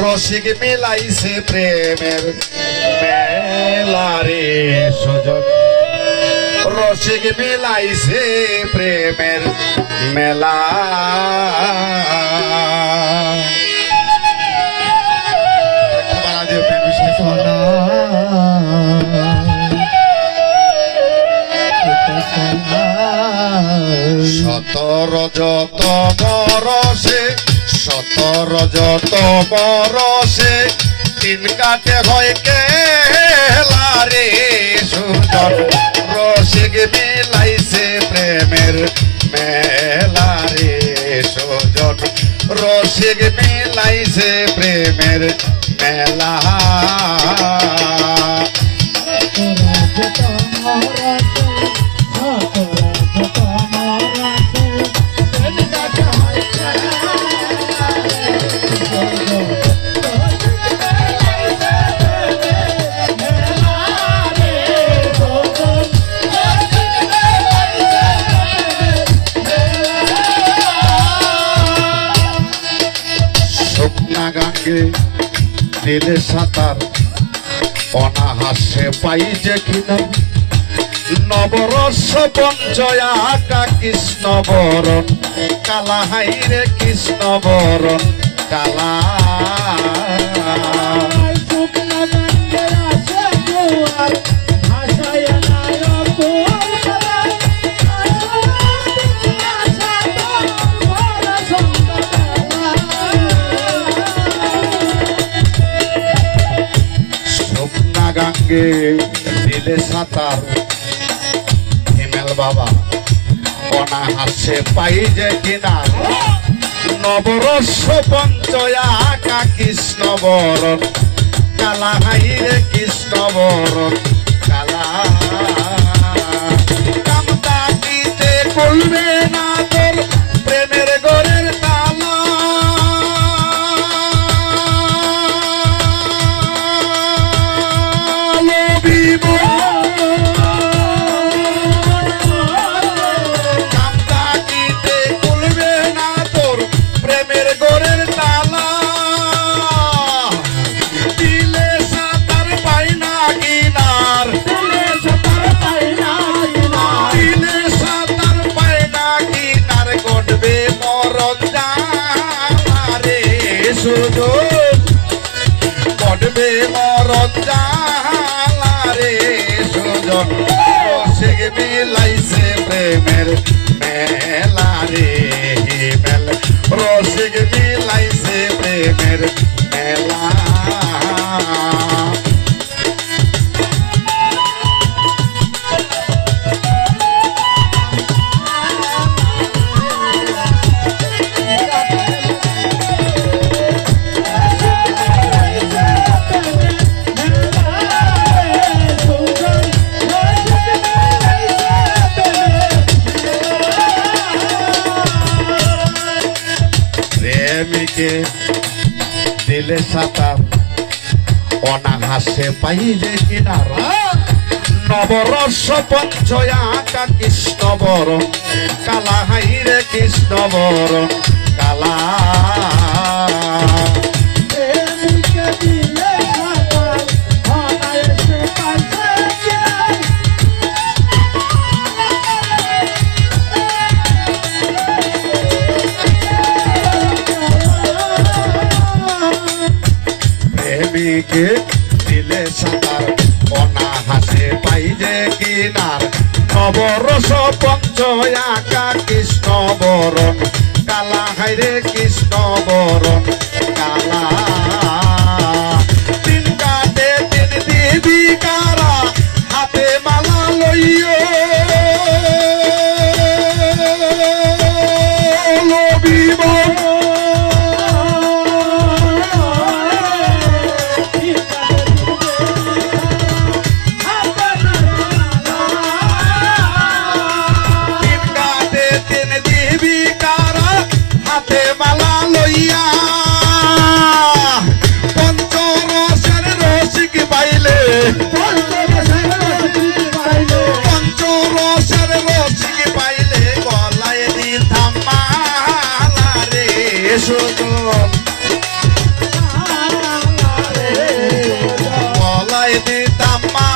রসিক মিলাইছে প্রেমের মেলা রে সুজন, রসিক মিলাইছে প্রেমের মেলা। সতর যত বরসে, সতর যত বরসে তিন কাটে হয় কেলা রে সুজন, রসিক মিলাইছে প্রেমের মেলা রে সুজন, রসিক মিলাইছে প্রেমের মেলা। গাঙ্গে দিলে সাঁতার অনাহাসে পাই যে কিনা, নবরস পঞ্চয়া কা কৃষ্ণ বরণ কালা, হাইরে কৃষ্ণ বরণ কালা। গাঙ্গে দিলে সাঁতার হিমেল বাবা অনাহাসে পাই যে কিনার, নবরস পঞ্চয়া কা কৃষ্ণ বরণ কালা, হাইরে কৃষ্ণ বরণ কালা। কামতা দিতে করবে না তোর প্রেমের গড়ের তালা, পড়বে মরণ জালা রে সুজন, রসিক মিলাইছে প্রেমের মেলা রে হিমেল, রসিক মিলাইছে প্রেমের মেলা। প্রেমিকে দিলে সাঁতার অনাহাসে পাই যে কিনার, নবরস পঞ্চয়া কা কৃষ্ণ বরণ কালা, হাইরে কৃষ্ণ বরণ কালা। প্রেমিকে দিলে সাঁতার অনাহাসে পাই যে কিনার, নবরস পঞ্চয়া কা কৃষ্ণ বরণ কালা, হাইরে কৃষ্ণ বরণ কালা। তিন কাটে তিন দিবি কারা হাতে মালা লইও, হাতে মালা মলাই দিতাম মা